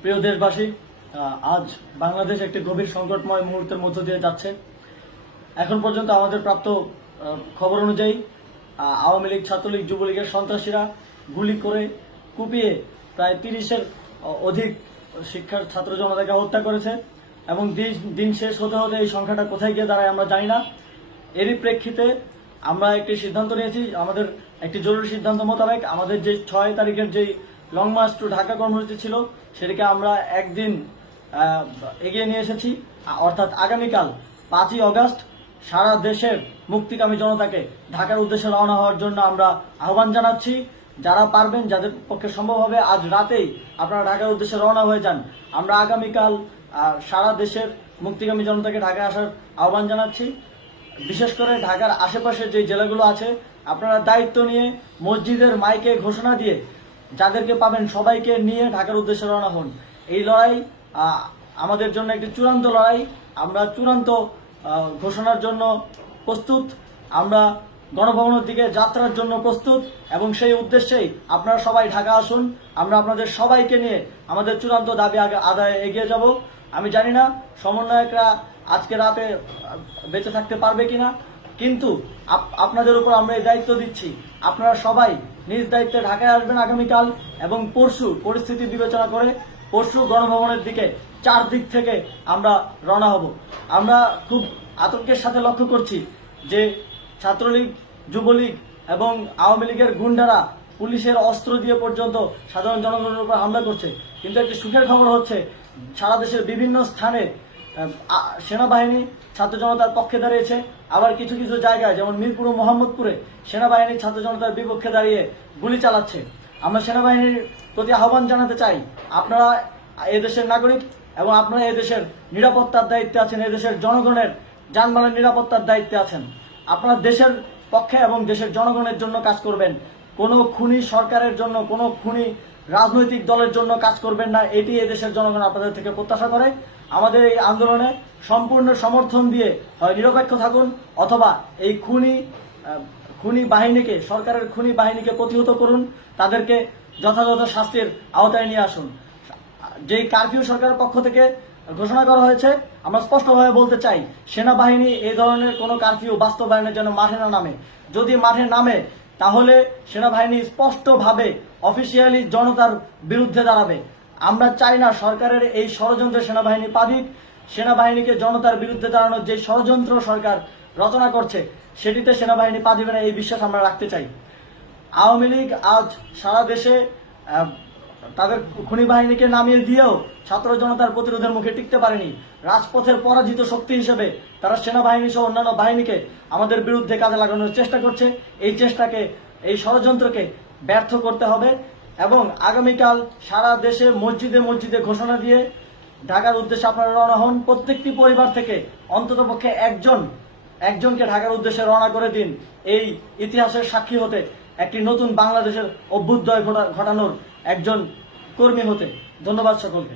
প্রিয় দেশবাসী, আজ বাংলাদেশ একটি গভীর সংকটময় মুহূর্তের মধ্য দিয়ে যাচ্ছে। এখন পর্যন্ত আমাদের প্রাপ্ত খবর অনুযায়ী আওয়ামী লীগ, ছাত্রলীগ, যুবলীগের সন্ত্রাসীরা গুলি করে কুপিয়ে প্রায় 30-এর অধিক শিক্ষার ছাত্র জনতাকে হত্যা করেছে এবং দিন শেষ হতে হতে এই সংখ্যাটা কোথায় গিয়ে দাঁড়ায় আমরা জানি না। এরই প্রেক্ষিতে আমরা একটি সিদ্ধান্ত নিয়েছি। আমাদের একটি জরুরি সিদ্ধান্ত মোতাবেক আমাদের যে 6 তারিখের যে লং মার্চ টু ঢাকা কর্মসূচি ছিল সেটিকে আমরা একদিন এগিয়ে নিয়ে এসেছি। অর্থাৎ আগামীকাল 5ই অগস্ট সারা দেশের মুক্তিকামী জনতাকে ঢাকার উদ্দেশ্যে রওনা হওয়ার জন্য আমরা আহ্বান জানাচ্ছি। যারা পারবেন, যাদের পক্ষে সম্ভব হবে, আজ রাতেই আপনারা ঢাকার উদ্দেশ্যে রওনা হয়ে যান। আমরা আগামীকাল সারা দেশের মুক্তিকামী জনতাকে ঢাকায় আসার আহ্বান জানাচ্ছি। বিশেষ করে ঢাকার আশেপাশে যে জেলাগুলো আছে, আপনারা দায়িত্ব নিয়ে মসজিদের মাইকে ঘোষণা দিয়ে যাদেরকে পাবেন সবাইকে নিয়ে ঢাকার উদ্দেশ্যে রওনা হন। এই লড়াই আমাদের জন্য একটি চূড়ান্ত লড়াই। আমরা চূড়ান্ত ঘোষণার জন্য প্রস্তুত। আমরা গণভবনের দিকে যাত্রার জন্য প্রস্তুত এবং সেই উদ্দেশ্যেই আপনারা সবাই ঢাকা আসুন। আমরা আপনাদের সবাইকে নিয়ে আমাদের চূড়ান্ত দাবি আদায়ে এগিয়ে যাব। আমি জানি না সমন্বয়করা আজকে রাতে বেঁচে থাকতে পারবে কিনা, কিন্তু আপনাদের উপর আমরা এই দায়িত্ব দিচ্ছি। আপনারা সবাই নিজ দায়িত্বে ঢাকায় আসবেন আগামীকাল এবং পরশু পরিস্থিতি বিবেচনা করে পরশু গণভবনের দিকে 4 দিক থেকে আমরা রওনা হব। আমরা খুব আতঙ্কের সাথে লক্ষ্য করছি যে ছাত্রলীগ, যুবলীগ এবং আওয়ামী লীগের গুন্ডারা পুলিশের অস্ত্র দিয়ে পর্যন্ত সাধারণ জনগণের উপর হামলা করছে। কিন্তু একটি সুখের খবর হচ্ছে, সারা দেশের বিভিন্ন স্থানে সেনাবাহিনী ছাত্র জনতার পক্ষে দাঁড়িয়েছে। আবার কিছু কিছু জায়গায় যেমন মিরপুর ও মোহাম্মদপুরে সেনাবাহিনী ছাত্র জনতার বিপক্ষে দাঁড়িয়ে গুলি চালাচ্ছে। আমরা সেনাবাহিনীর প্রতি আহ্বান জানাতে চাই, আপনারা এদেশের নাগরিক এবং আপনারা এদেশের নিরাপত্তার দায়িত্বে আছেন, এদেশের জনগণের যানবাহনের নিরাপত্তার দায়িত্বে আছেন। আপনারা দেশের পক্ষে এবং দেশের জনগণের জন্য কাজ করবেন। কোনো খুনি সরকারের জন্য, কোনো খুনি রাজনৈতিক দলের জন্য কাজ করবেন না। এটি এদেশের জনগণ আপনাদের থেকে প্রত্যাশা করে। আমাদের এই আন্দোলনে সম্পূর্ণ সমর্থন দিয়ে হয় নিরপেক্ষ থাকুন, অথবা এই খুনি বাহিনীকে, সরকারের খুনি বাহিনীকে প্রতিহত করুন, তাদেরকে যথাযথ শাস্তির আওতায় নিয়ে আসুন। যেই কারফিউ সরকারের পক্ষ থেকে ঘোষণা করা হয়েছে, আমরা স্পষ্টভাবে বলতে চাই, সেনাবাহিনী এই ধরনের কোনো কারফিউ বাস্তবায়নের জন্য মাঠে না নামে। যদি মাঠে নামে তাহলে সেনাবাহিনী স্পষ্টভাবে অফিসিয়ালি জনতার বিরুদ্ধে দাঁড়াবে। আমরা চাই না সরকারের এই ষড়যন্ত্রে সেনাবাহিনী পা দিক। সেনাবাহিনীকে জনতার বিরুদ্ধে দাঁড়ানোর যে ষড়যন্ত্র সরকার রচনা করছে সেটিতে সেনাবাহিনী পা দিবে না, এই বিশ্বাস আমরা রাখতে চাই। আওয়ামী লীগ আজ সারা দেশে তাদের খুনি বাহিনীকে নামিয়ে দিয়েও ছাত্র জনতার প্রতিরোধের মুখে টিকতে পারেনি। রাজপথের পরাজিত শক্তি হিসেবে তারা সেনাবাহিনী সহ অন্যান্য বাহিনীকে আমাদের বিরুদ্ধে কাজে লাগানোর চেষ্টা করছে। এই চেষ্টাকে, এই ষড়যন্ত্রকে ব্যর্থ করতে হবে এবং আগামীকাল সারা দেশে মসজিদে মসজিদে ঘোষণা দিয়ে ঢাকার উদ্দেশ্যে আপনারা রওনা হন। প্রত্যেকটি পরিবার থেকে অন্ততপক্ষে একজনকে ঢাকার উদ্দেশ্যে রওনা করে দিন, এই ইতিহাসের সাক্ষী হতে, একটি নতুন বাংলাদেশের অভ্যুদয় ঘটানোর একজন কর্মী হতে। ধন্যবাদ সকলকে।